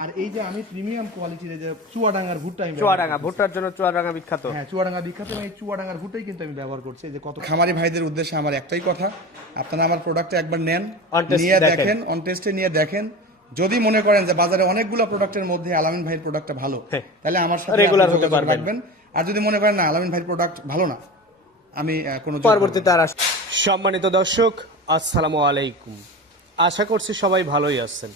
আর এই যে আমি প্রিমিয়াম কোয়ালিটির যে চুয়াডাঙ্গার ভুট্টা আমি চুয়াডাঙ্গা ভুট্টার জন্য চুয়াডাঙ্গা বিখ্যাত। হ্যাঁ চুয়াডাঙ্গা বিখ্যাত এই চুয়াডাঙ্গার ভুট্টাই কিন্তু আমি ব্যবহার করছি। যে কত খামারি ভাইদের উদ্দেশ্যে আমার একটাই কথা আপনারা আমার প্রোডাক্টটা একবার নেন নিয়ে দেখেন। অন টেস্টে নিয়ে দেখেন। যদি মনে করেন যে বাজারে অনেকগুলো প্রোডাক্টের মধ্যে আলামিন ভাইয়ের প্রোডাক্টটা ভালো হ্যাঁ। তাহলে আমার সাথে আপনি হতে পারবেন। রাখবেন। আর যদি মনে করেন না আলামিন ভাইয়ের প্রোডাক্ট ভালো না আমি কোনো পরবর্তীতে আর সম্মানিত দর্শক আসসালামু আলাইকুম। আশা করছি সবাই ভালোই আছেন।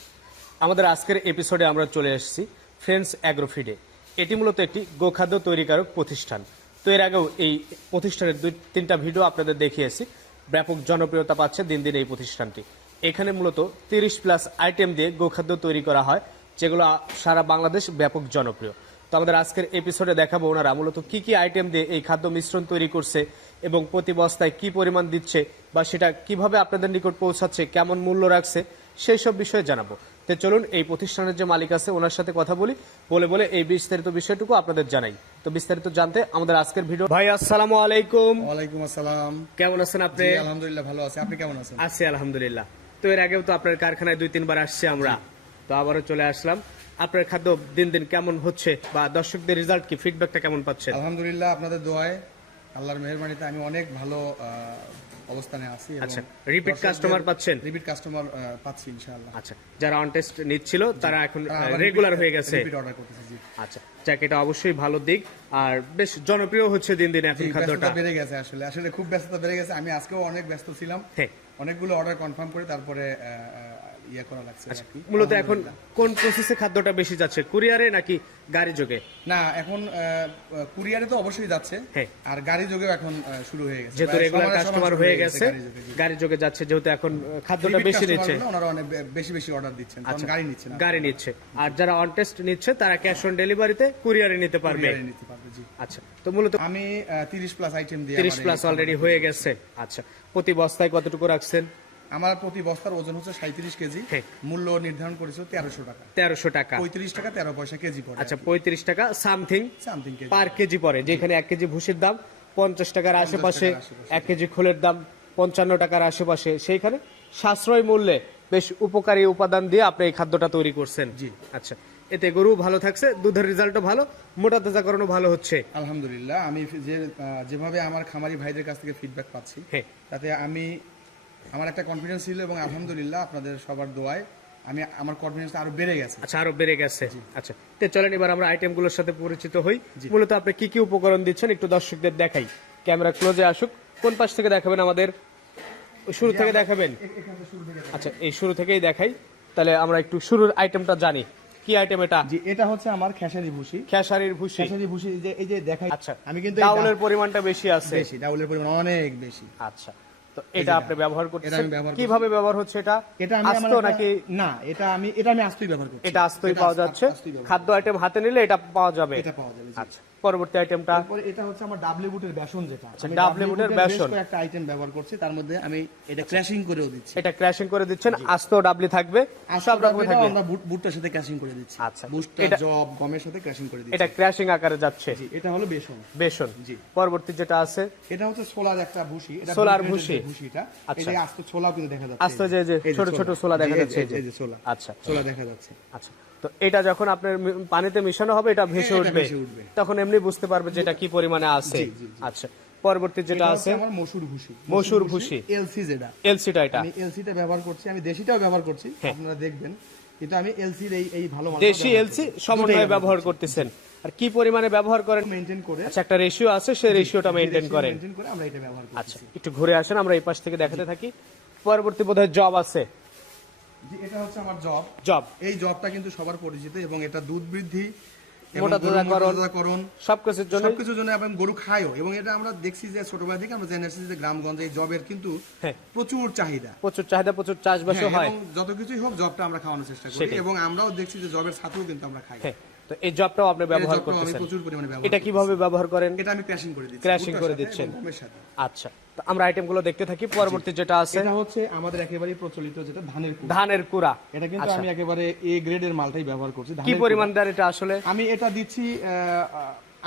আমাদের আজকের এপিসোডে আমরা চলে এসেছি ফ্রেন্ডস অ্যাগ্রোফিডে এটি মূলত একটি গোখাদ্য তৈরিকারক প্রতিষ্ঠান। তো এর আগেও এই প্রতিষ্ঠানের দুই, তিনটা ভিডিও আপনাদের দেখিয়েছি। ব্যাপক জনপ্রিয়তা পাচ্ছে দিন দিন এই প্রতিষ্ঠানটি। এখানে মূলত তিরিশ প্লাস আইটেম দিয়ে গোখাদ্য তৈরি করা হয়, যেগুলো সারা বাংলাদেশ ব্যাপক জনপ্রিয়। তো আমাদের আজকের এপিসোডে দেখাবো ওনারা মূলত কি কি আইটেম দিয়ে এই খাদ্য মিশ্রণ তৈরি করছে এবং প্রতি বস্তায় কি পরিমাণ দিচ্ছে বা সেটা কীভাবে আপনাদের নিকট পৌঁছাচ্ছে, কেমন মূল্য রাখছে, সেই সব বিষয়ে জানাব। তো চলুন এই প্রতিষ্ঠানের যে মালিক আছে ওনার সাথে কথা বলি। বলে বলে এই বিস্তারিত বিষয়টুকু আপনাদের জানাই। তো বিস্তারিত জানতে আমাদের আজকের ভিডিও ভাই আসসালামু আলাইকুম। ওয়ালাইকুম আসসালাম। কেমন আছেন আপনি? আলহামদুলিল্লাহ ভালো আছি। আপনি কেমন আছেন? আছি আলহামদুলিল্লাহ। তো এর আগেও তো আপনার কারখানায় দুই তিনবার আসছি আমরা। তো আবারও চলে আসলাম। আপনার খাদ্য দিন দিন কেমন হচ্ছে? বা দর্শকদের রেজাল্ট কি? ফিডব্যাকটা কেমন পাচ্ছেন? আলহামদুলিল্লাহ আপনাদের দোয়ায় আল্লাহর মেহরবানিতে আমি অনেক ভালো অবস্থানে আছি আচ্ছা, রিপিট কাস্টমার পাচ্ছেন? রিপিট কাস্টমার পাচ্ছি ইনশাআল্লাহ। আচ্ছা যারা অন টেস্ট নিচ্ছিল তারা এখন রেগুলার হয়ে গেছে। রিপিট অর্ডার করতেছে, জি। আচ্ছা যাক এটা অবশ্যই ভালো দিক। আর বেশ জনপ্রিয় হচ্ছে দিন দিন এখন খাদ্যটা। বেড়ে গেছে আসলে। আসলে খুব ব্যস্ততা বেড়ে গেছে। আমি আজকেও অনেক ব্যস্ত ছিলাম। হ্যাঁ। অনেকগুলো অর্ডার কনফার্ম করে তারপরে ইয়ে করা লাগছে আর কি। মূলত এখন কোন প্রসেসে খাদ্যটা বেশি যাচ্ছে কুরিয়ারে নাকি গাড়ি যোগে? না এখন কুরিয়ারে তো অবশ্যই যাচ্ছে হ্যাঁ। আর গাড়ি যোগেও এখন শুরু হয়ে গেছে। যেহেতু রেগুলার কাস্টমার হয়ে গেছে গাড়ি যোগে, যাচ্ছে যেহেতু এখন খাদ্যটা বেশি নিচ্ছে। ওনারা অনেক বেশি বেশি অর্ডার দিচ্ছেন কারণ আচ্ছা। গাড়ি নিচ্ছে না। গাড়ি নিচ্ছে। আর যারা অন টেস্ট নিচ্ছে তারা ক্যাশ অন ডেলিভারিতে কুরিয়ারে নিতে পারবে। নিতে পারবে জি। আচ্ছা তো মূলত আমি তিরিশ প্লাস আইটেম দিয়ে তিরিশ আমার এই- প্লাস অলরেডি হয়ে গেছে। আচ্ছা প্রতি বস্তায় কতটুকু রাখছেন? আমার প্রতি বস্তার ওজন হচ্ছে সাঁত্রিশ কেজি। মূল্য নির্ধারণ করেছিল তেরোশো টাকা। তেরোশো টাকা। পঁয়ত্রিশ টাকা তেরো পয়সা কেজি পড়ে আচ্ছা পঁয়ত্রিশ টাকা সামথিং সামথিং পার কেজি পড়ে যেখানে এক কেজি ভুসির দাম পঞ্চাশ টাকার আশেপাশে। এক কেজি খোলের দাম পঞ্চান্ন টাকার আশেপাশে। সেইখানে সাশ্রয় মূল্যে বেশ উপকারী উপাদান দিয়ে আপনি এই খাদ্যটা তৈরি করছেন। জি। আচ্ছা এতে গরু ভালো থাকছে দুধের রেজাল্টও ভালো মোটা তাজাকরণও ভালো হচ্ছে। আলহামদুলিল্লাহ আমি যে যেভাবে আমার খামারি ভাইদের কাছ থেকে ফিডব্যাক পাচ্ছি তাতে আমি আমার একটা কনফিডেন্স ছিল এবং আলহামদুলিল্লাহ আপনাদের সবার দোয়ায় আমি আমার কনফিডেন্স আরও বেড়ে গেছে। আচ্ছা আরও বেড়ে গেছে। আচ্ছা তো চলেন এবার আমরা আইটেমগুলোর সাথে পরিচিত হই। মূলত আপনি কি কি উপকরণ দিচ্ছেন একটু দর্শকদের দেখাই। ক্যামেরা ক্লোজে আসুক। কোন পাশ থেকে দেখাবেন আমাদের? শুরু থেকে দেখাবেন? আচ্ছা এই শুরু থেকেই দেখাই। তাহলে আমরা একটু শুরুর আইটেমটা জানি। কি আইটেম এটা? জি এটা হচ্ছে আমার খেসারি ভুসি। খেসারির ভুসি। খেসারি ভুসি যে এই যে দেখাই আচ্ছা আমি কিন্তু ডাউলের পরিমাণটা বেশি আছে। বেশি ডাউলের পরিমাণ অনেক বেশি। আচ্ছা তো এটা আপনি ব্যবহার করছেন। কীভাবে ব্যবহার হচ্ছে এটা? এটা আস্ত নাকি না এটা আমি এটা আমি আস্তই ব্যবহার করছি। এটা আস্তই পাওয়া যাচ্ছে। খাদ্য আইটেম হাতে নিলে এটা পাওয়া যাবে। এটা পাওয়া যাবে আচ্ছা। পরবর্তী আইটেমটা এটা হচ্ছে আমার ডাবলি বুটের বেসন যেটা। আমি ডাবলি ডাবলি বুটের বেসন। বেশ আইটেম ব্যবহার করছি তার মধ্যে আমি এটা ক্র্যাশিং করেও দিচ্ছি। এটা ক্র্যাশিং করে দিচ্ছেন আস্ত ডাবলি থাকবে সব রকম থাকবে। আমরা বুট বুটটার সাথে ক্র্যাশিং করে দিচ্ছি। আচ্ছা। বুটটা জব গমের সাথে ক্র্যাশিং করে দিচ্ছি। এটা ক্র্যাশিং আকারে যাচ্ছে। জি, এটা হলো বেসন। বেসন। জি। পরবর্তী যেটা আছে? এটা হচ্ছে সোলার একটা ভুসি। এটা সোলার ভুসি। ভুসিটা এই আচ্ছা। যে আস্ত ছোলাও কিন্তু দেখা যাচ্ছে। আস্ত যে যে ছোট ছোট ছোলা দেখা যাচ্ছে। এই। এই যে ছোলা আচ্ছা। ছোলা দেখা যাচ্ছে। আচ্ছা। তো এটা যখন আপনার পানিতে মিশানো হবে এটা ভেসে উঠবে। ভেসে উঠবে। তখন এমনি বুঝতে পারবে যে এটা কি পরিমাণে আছে। আচ্ছা পরবর্তী যেটা আছে? আমার মসুর ভুসি। মসুর ভুসি। এলসি যেটা। এলসিটা এটা। আমি এলসিটা ব্যবহার করছি আমি দেশিটাও ব্যবহার করছি হ্যাঁ। আপনারা দেখবেন। কিন্তু আমি এলসি এই এই ভালো দেশি এলসি সমন্বয়ে ব্যবহার করতেছেন। আর কি পরিমাণে ব্যবহার করেন? মেনটেন করে। আচ্ছা একটা রেশিও আছে সেই রেশিওটা মেনটেন করেন। মেনটেন করে আমরা এটা ব্যবহার করি আচ্ছা একটু ঘুরে আসেন আমরা এই পাশ থেকে দেখাতে থাকি। পরবর্তী বোধহয় জব আছে। এটা হচ্ছে আমার জব জব এই জবটা কিন্তু সবার পরিচিত এবং এটা দুধ বৃদ্ধি সবকিছুর জন্য। সবকিছুর জন্য এবং গরু খায়ও এবং এটা আমরা দেখছি যে ছোটবেলা থেকে আমরা জেনে যে গ্রামগঞ্জে এই জবের কিন্তু হ্যাঁ। প্রচুর চাহিদা। প্রচুর চাহিদা প্রচুর চাষবাসও হ্যাঁ, হয়। যত কিছুই হোক জবটা আমরা খাওয়ানোর চেষ্টা করি এবং আমরাও দেখছি যে জবের সাথেও কিন্তু আমরা খাই। হ্যাঁ। তো এই জবটাও আপনি ব্যবহার করতেছেন। এটা কীভাবে ব্যবহার করেন? এটা আমি ক্র্যাশিং করে দিচ্ছি। ভুট্টার করে দিচ্ছেন। আচ্ছা তো আমরা আইটেমগুলো দেখতে থাকি পরবর্তী যেটা আছে। এটা হচ্ছে আমাদের একেবারে প্রচলিত যেটা ধানের কুড়া। ধানের কুড়া। এটা কিন্তু আমি একেবারে এ গ্রেডের মালটাই ব্যবহার করছি। কি পরিমাণ দেন এটা আসলে? আমি এটা দিচ্ছি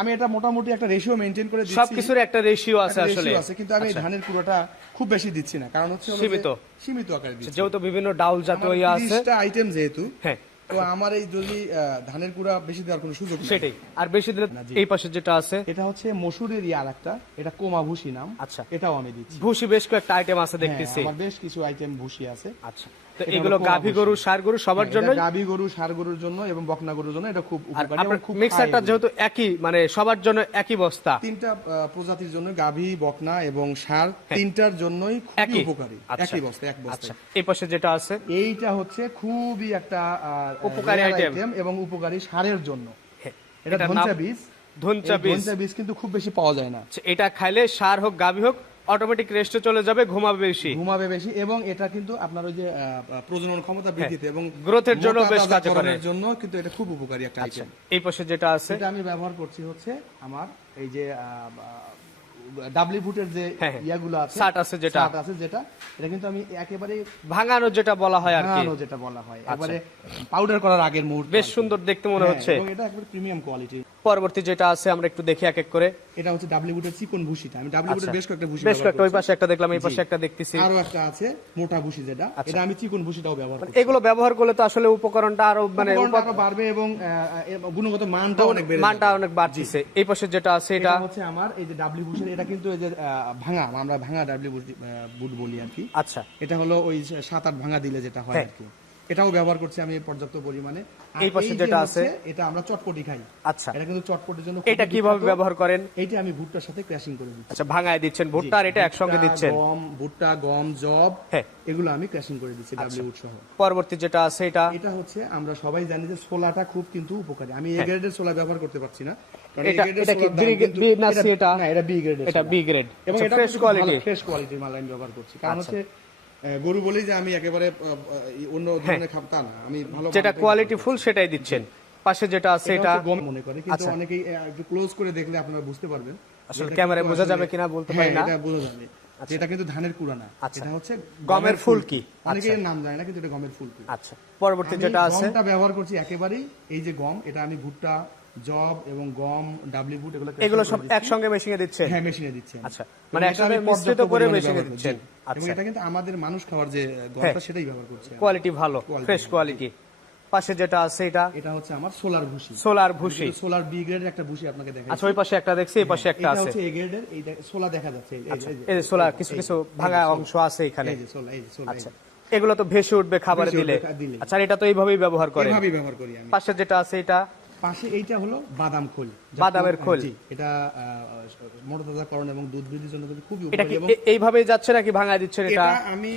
আমি এটা মোটামুটি একটা রেশিও মেনটেন করে দিচ্ছি। সবকিছুর একটা রেশিও আছে আসলে। আছে কিন্তু আমি ধানের কুড়োটা খুব বেশি দিচ্ছি না। কারণ হচ্ছে সীমিত। সীমিত আকারে দিচ্ছি। যেহেতু বিভিন্ন ডাউল জাতীয় আছে। আইটেম যেহেতু হ্যাঁ। তো আমার এই যদি আহ, ধানের কুড়া বেশি দেওয়ার কোনো সুযোগ নেই। সেটাই। আর বেশি দিলে এই পাশে যেটা আছে? এটা হচ্ছে মসুরের ইয়ার একটা এটা কোমা ভুসি নাম। আচ্ছা। এটাও আমি দিচ্ছি। ভুসি বেশ কয়েকটা আইটেম আছে দেখতেছি। হ্যাঁ, বেশ কিছু আইটেম ভুসি আছে। আচ্ছা। তো এগুলো গাভী গরু সার গরু সবার জন্য গাবি গরু সার গরুর জন্য এবং বকনা গরুর জন্য এটা খুব উপকারী খুব মিক্সারটা যেহেতু একই মানে সবার জন্য একই বস্তা। তিনটা প্রজাতির জন্য গাভী বকনা এবং সার তিনটার জন্যই খুবই হ্যাঁ। উপকারী। আচ্ছা। একই বস্তা এক বস্তা আচ্ছা এই পাশে যেটা আছে? এইটা হচ্ছে খুবই একটা উপকারী item এবং উপকারী সারের জন্য। হ্যাঁ, এটা ধনচা বীজ। ধনচা বীজ কিন্তু খুব বেশি পাওয়া যায় না। আচ্ছা, এটা খাইলে সার হোক গাভী হোক অটোমেটিক রেস্টে চলে যাবে ঘুমাবে বেশি। ঘুমাবে বেশি এবং এটা কিন্তু আপনার ওই যে প্রজনন ক্ষমতা বৃদ্ধিতে এবং গ্রোথের জন্য বেশ কাজ করে। জন্য কিন্তু এটা খুব উপকারী একটা আচ্ছা আইটেম এই পাশে যেটা আছে। এটা আমি ব্যবহার করছি হচ্ছে আমার এই যে ডাবলি ফুটের যে হ্যাঁ, হ্যাঁ। ইয়াগুলো আছে শার্ট আছে যেটা। শার্ট আছে যেটা এটা কিন্তু আমি একেবারে ভাঙানো যেটা বলা হয় আর কি। ভাঙানো যেটা বলা হয়। এবারে পাউডার করার আগের মুহূর্তে বেশ সুন্দর দেখতে মনে হ্যাঁ, হচ্ছে। এবং এটা একবার প্রিমিয়াম কোয়ালিটি পরবর্তী যেটা আছে আমরা একটু দেখি এক এক করে। এটা হচ্ছে ডাবলি বুটের চিকন ভুসিটা আমি ডাবলি বুটের আচ্ছা। বেশ কয়েকটা ভুসি বেশ কয়েকটা ওই পাশে একটা দেখলাম এই পাশে একটা দেখতেছি। আরও একটা আছে মোটা ভুসি যেটা। আচ্ছা। এটা আমি চিকন ভুসিটাও ব্যবহার করি এগুলো ব্যবহার করলে তো আসলে উপকরণটা আরও মানে উপকরণটা বাড়বে এবং গুণগত মানটা অনেক বেড়ে মানটা অনেক বাড়তিছে। এই পাশে যেটা আছে এটা হচ্ছে আমার এই যে ডাবলি এটা কিন্তু এই যে ভাঙা আমরা ভাঙা ডাবলি বুট বলি আর কি। আচ্ছা। এটা হলো ওই সাত আট ভাঙা দিলে যেটা হয় হ্যাঁ। আর কি। এটাও ব্যবহার করছি আমি পর্যাপ্ত পরিমাণে। এই পাশে যেটা আছে? এটা আমরা চটপটি খাই। আচ্ছা। এটা কিন্তু চটপটির জন্য এটা কীভাবে ব্যবহার করেন? এইটা আমি ভুট্টার সাথে ক্র্যাশিং করে দিচ্ছি। আচ্ছা ভাঙায় দিচ্ছেন। ভুট্টা আর এটা একসঙ্গে দিচ্ছেন? গম ভুট্টা গম জব হ্যাঁ। এগুলো আমি ক্র্যাশিং করে দিচ্ছি আচ্ছা। ডাবলি উড সহ। পরবর্তী যেটা আছে এটা? এটা হচ্ছে আমরা সবাই জানি যে সোলাটা খুব কিন্তু উপকারী। আমি এ গ্রেডের সোলা ব্যবহার করতে পারছি না। এটা- এটা কি সোলার দাম B- কিন্তু- B না C এটা- এটা? না এটা বি গ্রেডের এটা বি গ্রেড এবং এটা ফ্রেশ কোয়ালিটি ফ্রেশ কোয়ালিটির মাল আমি ব্যবহার করছি। কারণ আচ্ছা। হচ্ছে গরু বলেই যে আমি একেবারে আহ, আহ, অন্য ধরনের খাব তা না আমি ভালো যেটা কোয়ালিটি ফুল সেটাই দিচ্ছেন। পাশে যেটা আছে এটা এটা হচ্ছে গম মনে করে কিন্তু আচ্ছা। অনেকেই একটু ক্লোজ করে দেখলে আপনারা বুঝতে পারবেন। আসলে ক্যামেরায় বোঝা যাবে কিনা বলতে হ্যাঁ, পারি না। এটা বোঝা যাবে। এটা কিন্তু ধানের কুড়া না। আচ্ছা। এটা হচ্ছে গমের ফুলকি। অনেকেই এর নাম জানে না কিন্তু এটা গমের ফুলকি আচ্ছা। পরবর্তী যেটা আছে গমটা ব্যবহার করছি একেবারেই এই যে গম এটা আমি ভুট্টা জব এবং গম এগুলো এগুলো সব একসঙ্গে মেশিনে হ্যাঁ মেশিনে দিচ্ছি। আচ্ছা মানে একসঙ্গে মিশ্রিত করে মেশিনে আচ্ছা। এটা কিন্তু আমাদের মানুষ খাওয়ার যে গমটা সেটাই ব্যবহার করছে কোয়ালিটি ভালো ফ্রেশ কোয়ালিটি পাশে যেটা আছে এটা? এটা হচ্ছে আমার সোলার ভুসি। সোলার ভুসি। সোলার বি গ্রেডের একটা ভুসি আপনাকে দেখাই আচ্ছা ওই পাশে একটা দেখছি এই পাশে একটা এটা হচ্ছে এ গ্রেডের এইটা সোলা দেখা যাচ্ছে। এই- এই- এই এই সোলার কিছু কিছু ভাঙা অংশ আছে এখানে। এই যে সোলা এই যে সোলা আচ্ছা এগুলো তো ভেসে উঠবে খাবারে দিলে। আচ্ছা এটা তো এইভাবেই ব্যবহার করে এভাবেই ব্যবহার করি আমি। পাশে যেটা আছে এটা? পাশে এইটা হলো বাদাম খোল বাদামের খোল। এটা এবং দুধ বৃদ্ধির জন্য খুবই এটা উপকারী কি এবং এ- যাচ্ছে নাকি দিচ্ছেন এটা এটা আমি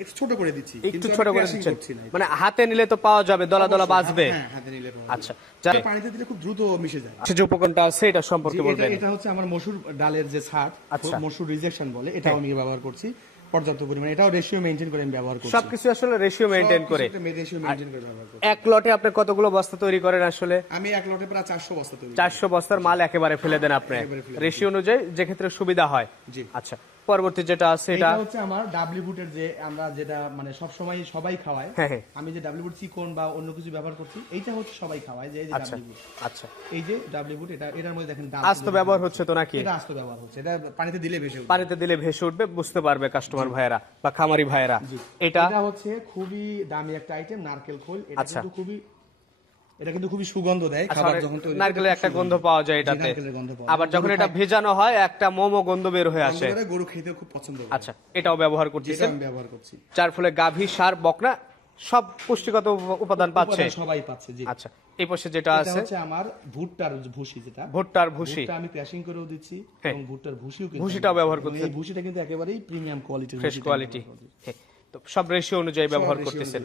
একটু ছোট করে দিচ্ছি একটু ছোট করে দিচ্ছেন এটা। মানে হাতে নিলে তো পাওয়া যাবে দলা দলা বাজবে হ্যাঁ, হাতে নিলে আচ্ছা। পানিতে দিলে খুব দ্রুত মিশে যায় যে উপকরণটা আছে এটা সম্পর্কে এটা বলবেন এটা হচ্ছে আমার মসুর ডালের যে ছাট আচ্ছা। হ্যাঁ। মসুর রিজেকশন বলে এটাও আমি ব্যবহার করছি পর্যাপ্ত পরিমাণ। এটাও রেশিও মেনটেন করে আমি ব্যবহার করি সবকিছু আসলে রেশিও মেনটেন করে। রেশিও মেনটেন করে ব্যবহার এক লটে আপনি কতগুলো বস্তা তৈরি করেন আসলে? আমি এক লটে প্রায় চারশো বস্তা তৈরি করি। চারশো বস্তার মাল একেবারে ফেলে দেন আপনি। রেশিও অনুযায়ী যে ক্ষেত্রে সুবিধা হয়। জি। আচ্ছা। পরবর্তী যেটা আছে এটা হচ্ছে আমার ডাবলি বুটের যে আমরা যেটা মানে সব সময় সবাই খাওয়ায়। হ্যাঁ, হ্যাঁ। আমি যে ডাবলি বুট চিকন বা অন্য কিছু ব্যবহার করছি এইটা হচ্ছে সবাই খাওয়ায় যে এই যে আচ্ছা ডাবলি বুট আচ্ছা। এই যে ডাবলি বুট এটা এটার মধ্যে দেখেন ডাল আজ তো ব্যবহার হচ্ছে তো নাকি? এটা আস্ত ব্যবহার হচ্ছে এটা পানিতে দিলে বেশি পানিতে দিলে ভেসে উঠবে বুঝতে পারবে কাস্টমার ভাইয়েরা বা খামারি ভাইয়েরা। এটা এটা হচ্ছে খুবই দামি একটা আইটেম নারকেল খোল। এটা আচ্ছা। কিন্তু খুবই এটা কিন্তু খুবই সুগন্ধ দেয় আচ্ছা, খাবার যখন তৈরি নারকেলের একটা গন্ধ পাওয়া যায় এটাতে। আবার যখন এটা ভেজানো হয় একটা মোমো গন্ধ বের হয়ে আসে। গন্ধ গরু খেতে খুব পছন্দ করে। আচ্ছা এটাও ব্যবহার করতেছেন আমি ব্যবহার করছি। যার ফলে গাভী সার বকনা সব পুষ্টিগত উপাদান পাচ্ছে। সবাই পাচ্ছে জি। আচ্ছা এই পাশে যেটা এটা আছে? হচ্ছে আমার ভুট্টার ভুসি যেটা। ভুট্টার ভুসি ভুট্টা আমি ক্র্যাশিং করেও দিচ্ছি হ্যাঁ। এবং ভুট্টার ভুসিও কিন্তু ভুসিটাও ব্যবহার এবং করছেন। এই ভুসিটা কিন্তু একেবারেই প্রিমিয়াম কোয়ালিটির ফ্রেশ কোয়ালিটি তো সব রেশিও অনুযায়ী ব্যবহার করতেছেন।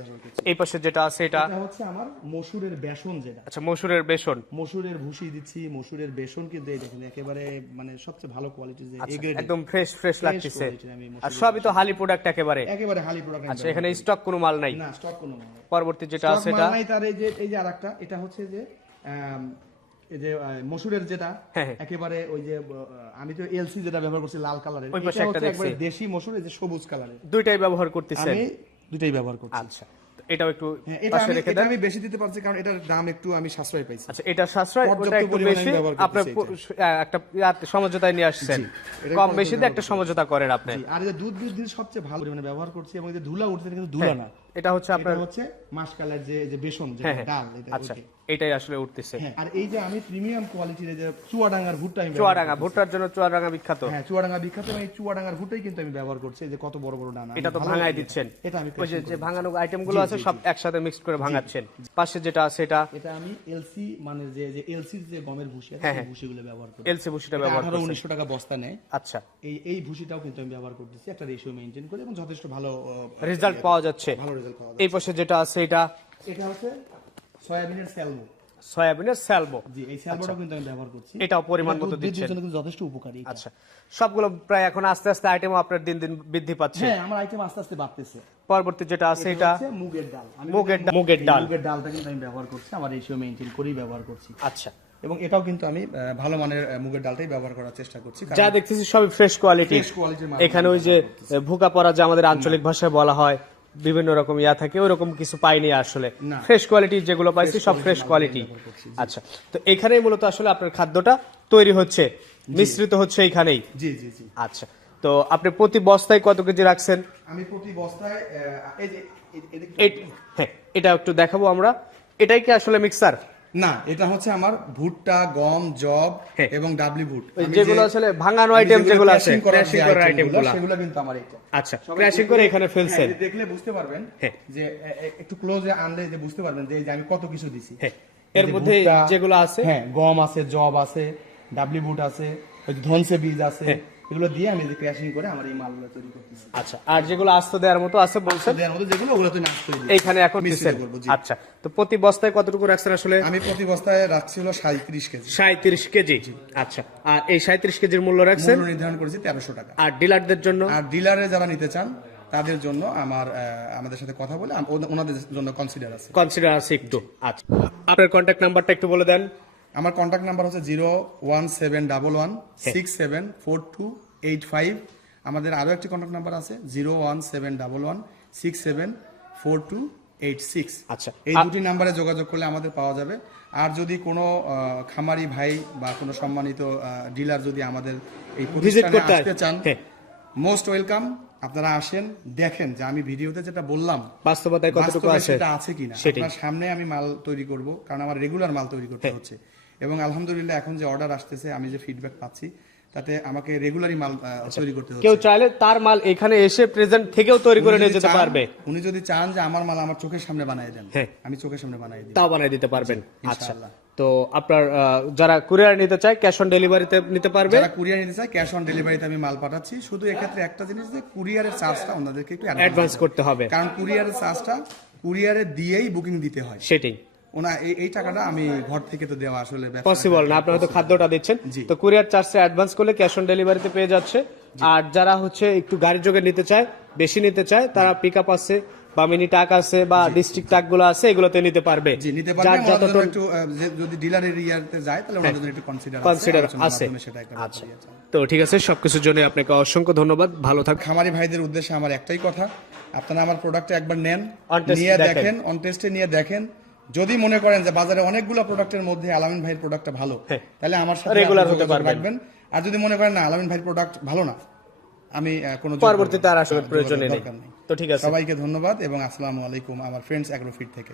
এই পাশে যেটা আছে এটা হচ্ছে আমার মসুরের বেসন যেটা। আচ্ছা মসুরের বেসন। মসুরের ভুসি দিচ্ছি মসুরের বেসন কিন্তু এই দেখেন একেবারে মানে সবচেয়ে ভালো কোয়ালিটির যে আচ্ছা, একদম ফ্রেশ ফ্রেশ লাগতেছে। আর সবই তো হালি প্রোডাক্ট একেবারে। একেবারে হালি প্রোডাক্ট আচ্ছা এখানে স্টক কোনো মাল নাই? না স্টক কোনো মাল পরবর্তী যেটা আছে মাল এটা? নাই তার এই যে এই যে আরেকটা এটা হচ্ছে যে এই যে মসুরের যেটা হ্যাঁ, হ্যাঁ। একেবারে ওই যে আমি তো এলসি যেটা ব্যবহার করছি লাল কালারের এটা হচ্ছে একবারে। দেশি মসুর এই যে সবুজ কালারের। দুইটাই ব্যবহার করতেছেন? আমি দুটাই ব্যবহার করছি। আচ্ছা এটাও একটু হ্যাঁ, পাশে রেখে দেন। আমি বেশি দিতে পারছি কারণ এটার দাম একটু আমি সাশ্রয় পাইছি। আচ্ছা এটা সাশ্রয় ওটা একটু বেশি। আপনার একটা সমঝোতায় নিয়ে আসছেন। কম বেশিতে একটা সমঝোতা করেন আপনি। আর এই যে দুধ বৃদ্ধির সবচেয়ে ভালো পরিমাণে ব্যবহার করছি এবং যে ধুলা উঠছে কিন্তু ধুলা না। এটা হচ্ছে আপনার এটা হচ্ছে মাসকালের যে যে বেসন যে হ্যাঁ হ্যাঁ। ডাল এটা আচ্ছা এটাই আসলে উঠতেছে। হ্যাঁ আর এই যে আমি প্রিমিয়াম কোয়ালিটির যে চুয়াডাঙ্গার ভুট্টা আমি চুয়াডাঙ্গা ভুট্টার জন্য চুয়াডাঙ্গা বিখ্যাত। হ্যাঁ চুয়াডাঙ্গা বিখ্যাত এই চুয়াডাঙ্গার ভুট্টাই কিন্তু আমি ব্যবহার করছি এই যে কত বড় বড় দানা। এটা তো ভাঙাই দিচ্ছেন। এটা আমি ওই যে যে ভাঙানো আইটেমগুলো আছে সব একসাথে মিক্সড করে ভাঙাচ্ছেন। পাশে যেটা আছে এটা এটা আমি এলসি মানে যে যে এলসির যে গমের ভুসি আছে সেই। ভুসিগুলো ব্যবহার করি। এলসি ভুসিটা ব্যবহার করছেন উনিশশো টাকা বস্তা নেয়। আচ্ছা। এই এই ভুসিটাও কিন্তু আমি ব্যবহার করতেছি একটা রেশিও মেনটেন করে এবং যথেষ্ট ভালো রেজাল্ট পাওয়া যাচ্ছে। ভালো রেজাল্ট এই পাশে যেটা আছে এটা এটা হচ্ছে সয়াবিনের স্যালমো। সয়াবিনের স্যালমো। জি এই স্যালমোটাও কিন্তু আমি ব্যবহার করছি। এটাও পরিমাণ মতো দিচ্ছেন। জন্য কিন্তু যথেষ্ট উপকারী আচ্ছা। সবগুলো প্রায় এখন আস্তে আস্তে আইটেম আপনার দিন দিন বৃদ্ধি পাচ্ছে। হ্যাঁ আমার আইটেম আস্তে আস্তে বাড়তেছে। পরবর্তী যেটা আছে এটা মুগের ডাল। আমি মুগের ডাল- মুগের ডাল। মুগের ডালটা কিন্তু আমি ব্যবহার করছি আমার রেশিও মেনটেন করেই ব্যবহার করছি। আচ্ছা। এবং এটাও কিন্তু আমি ভালো মানের মুগের ডালটাই ব্যবহার করার চেষ্টা করছি। যা দেখতেছি সবই ফ্রেশ কোয়ালিটি এখানে ওই যে ভুকা পড়া যে আমাদের আঞ্চলিক ভাষায় বলা হয় বিভিন্ন রকম ইয়া থাকে ওরকম কিছু পাইনি আসলে। ফ্রেশ কোয়ালিটি যেগুলো পাইছি সব ফ্রেশ কোয়ালিটি আচ্ছা তো এখানে মূলত আসলে আপনার খাদ্যটা তৈরি হচ্ছে মিশ্রিত হচ্ছে এখানেই জি জি জি। আচ্ছা তো আপনি প্রতি বস্তায় কত কেজি রাখছেন? আমি প্রতি বস্তায় এই যে হ্যাঁ এটা একটু দেখাবো আমরা। এটাই কি আসলে মিক্সার না এটা হচ্ছে আমার ভুট্টা গম জব। এবং ডাবলি ভুট যেগুলো আসলে ভাঙানো আইটেম যেগুলো আছে ক্র্যাশিং করার আইটেমগুলো, গুলো সেগুলো কিন্তু আমার এটা আচ্ছা ক্র্যাশিং দেখলে- করে এখানে ফেলছেন হ্যাঁ, দেখলে বুঝতে পারবেন। যে একটু ক্লোজে আনলে যে বুঝতে পারবেন যে আমি কত কিছু দিছি। এর মধ্যে যেগুলো আছে হ্যাঁ গম আছে জব আছে ডাবলি বুট আছে ধনসে বীজ আছে হ্যাঁ। এগুলো দিয়ে আমি ক্র্যাশিং করে আমার এই মালগুলো তৈরি করতেছি। আচ্ছা আর যেগুলো আস্ত দেওয়ার মতো আছে বলছেন? দেওয়ার মধ্যে যেগুলো ওগুলো তো এইখানে এখন করব, আচ্ছা তো প্রতি বস্তায় কতটুকু রাখছেন আসলে? আমি প্রতি বস্তায় রাখছি হলো সাঁত্রিশ কেজি। সাঁত্রিশ কেজি আচ্ছা আর এই সাঁত্রিশ কেজির মূল্য রাখছেন? মূল্য নির্ধারণ করেছি তেরোশো টাকা। আর ডিলারদের জন্য? আর ডিলারে যারা নিতে চান তাদের জন্য আমার আমাদের সাথে কথা বলে ওনাদের জন্য কনসিডার আছে। কনসিডার আছে একটু। আচ্ছা আপনার কন্ট্যাক্ট নাম্বারটা একটু বলে দেন। আমার কন্ট্যাক্ট নাম্বার হচ্ছে zero one seven double one six seven four two eight five আমাদের আরও একটি কন্ট্যাক্ট নাম্বার আছে zero one seven double one six seven four two eight six আচ্ছা। এই দুটি নাম্বারে যোগাযোগ করলে আমাদের পাওয়া যাবে। আর যদি কোনো খামারি ভাই বা কোনো সম্মানিত ডিলার যদি আমাদের এই প্রতিষ্ঠানে আসতে চান হ্যাঁ। মোস্ট ওয়েলকাম আপনারা আসেন দেখেন যে আমি ভিডিওতে যেটা বললাম বাস্তবতায় কতটুকু আছে? সেটা আছে কিনা। আপনার সামনে আমি মাল তৈরি করব কারণ আমার রেগুলার মাল তৈরি করতে হচ্ছে। এবং আলহামদুলিল্লাহ এখন যে অর্ডার আসতেছে আমি যে ফিডব্যাক পাচ্ছি তাতে আমাকে রেগুলারই মাল তৈরি করতে হচ্ছে। কেউ চাইলে তার মাল এখানে এসে প্রেজেন্ট থেকেও তৈরি করে নিয়ে যেতে পারবে। উনি যদি চান যে আমার মাল আমার চোখের সামনে বানিয়ে দেন হ্যাঁ। আমি চোখের সামনে বানিয়ে দিই। তাও বানিয়ে দিতে পারবেন। আচ্ছা। ইনশাআল্লাহ। তো আপনার যারা কুরিয়ার নিতে চায় ক্যাশ অন ডেলিভারিতে নিতে পারবে। যারা কুরিয়ার নিতে চায় ক্যাশ অন ডেলিভারিতে আমি মাল পাঠাচ্ছি। শুধু এক্ষেত্রে একটা জিনিস যে কুরিয়ারের চার্জটা ওনাদেরকে একটু অ্যাডভান্স অ্যাডভান্স করতে হবে। কারণ কুরিয়ারের চার্জটা কুরিয়ারে দিয়েই বুকিং দিতে হয়। সেটাই। ওনা এই- টাকাটা আমি ঘর থেকে তো দেওয়া আসলে পসিবল না খাদ্যটা দিচ্ছেন। তো কুরিয়ার চার্জটা অ্যাডভান্স করলে ক্যাশ অন ডেলিভারিতে পেয়ে যাচ্ছে। আর যারা হচ্ছে একটু গাড়ি যোগে নিতে চায় বেশি নিতে চায় তারা পিক আপ আছে বা মিনি টাক আছে বা ডিস্ট্রিক্ট টাকগুলো আছে এগুলোতে নিতে পারবে। জি নিতে পারবে। ওনাদের একটু যদি ডিলার এরিয়াতে যায় তাহলে ওনাদের জন্য একটু কনসিডার কনসিডার আছে। সেটা একটা আচ্ছা। তো ঠিক আছে সবকিছুর জন্য আপনাকে অসংখ্য ধন্যবাদ। ভালো থাক। খামারি ভাইদের উদ্দেশ্যে আমার একটাই কথা। আপনারা আমার প্রোডাক্ট একবার নেন নিয়ে দেখেন। দেখেন অন টেস্টে নিয়ে দেখেন। যদি মনে করেন যে বাজারে অনেকগুলো প্রোডাক্টের মধ্যে আলামিন ভাইয়ের প্রোডাক্টটা ভালো হ্যাঁ। তাহলে আমার সাথে রেগুলার হতে পারবেন। রাখবেন। আর যদি মনে করেন না আলামিন ভাইয়ের প্রোডাক্ট ভালো না আমি কোনো পরবর্তীতে আর আসার প্রয়োজন নেই। তো ঠিক আছে। সবাইকে ধন্যবাদ এবং আসসালামু আলাইকুম আমার ফ্রেন্ডস অ্যাগ্রোফিট থেকে।